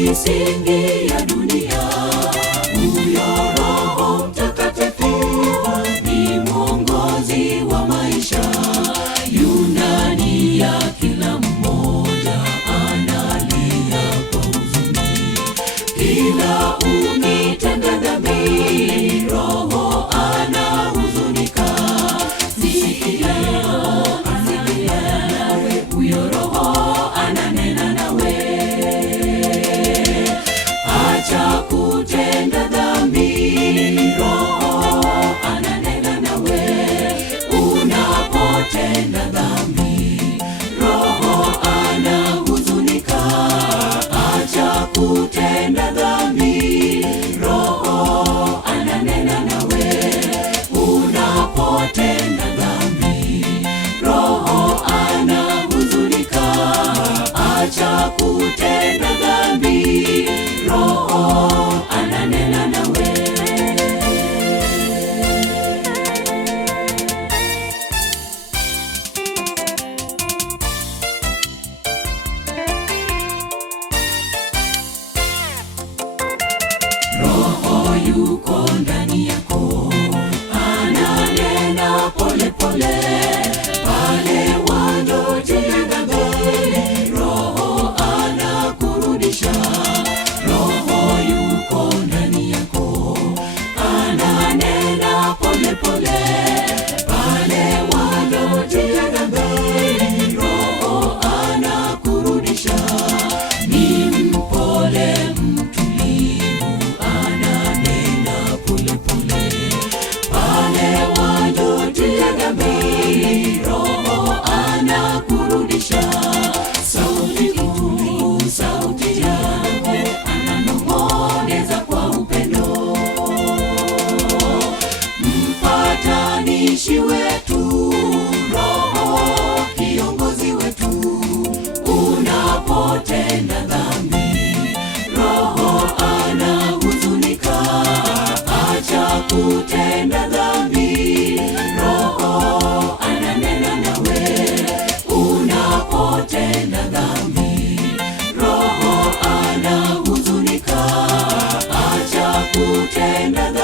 misingi ya dunia. Huyo Roho Mtakatifu ni mwongozi wa maisha, yu ndani ya kila mmoja, analia kwa huzuni. Kila ukitenda dhambi, Roho anahuzunika. Sikia nawe, huyo Roho ananena nawe. Acha kutenda dhambi, Roho ananena nawe. Unapotenda dhambi, Roho anahuzunika. Acha kutenda dhambi, Roho ananena nawe. Unapotenda dhambi, Roho anahuzunika. Acha kutenda dhambi, Roho ananena nawe. Roho yuko ndani yako, ananena pole pole. Pale wajotia dhambi, Roho anakurudisha. Roho yuko ndani yako, ananena pole pole. Pale wajotia dhambi, Roho anakurudisha. Ni mpole mtulivu, ananena pole pole. Pale wajotia dhambi, Roho anakurudisha. Sauti tulivu, sauti yake ananong'oneza kwa upendo. Mpatanishi wetu, Roho kiongozi wetu. Unapotenda dhambi, Roho anahuzunika. Acha kutenda dhambi, Roho ananena nawe. Unapotenda dhambi, Roho anahuzunika. Acha kutenda dhambi.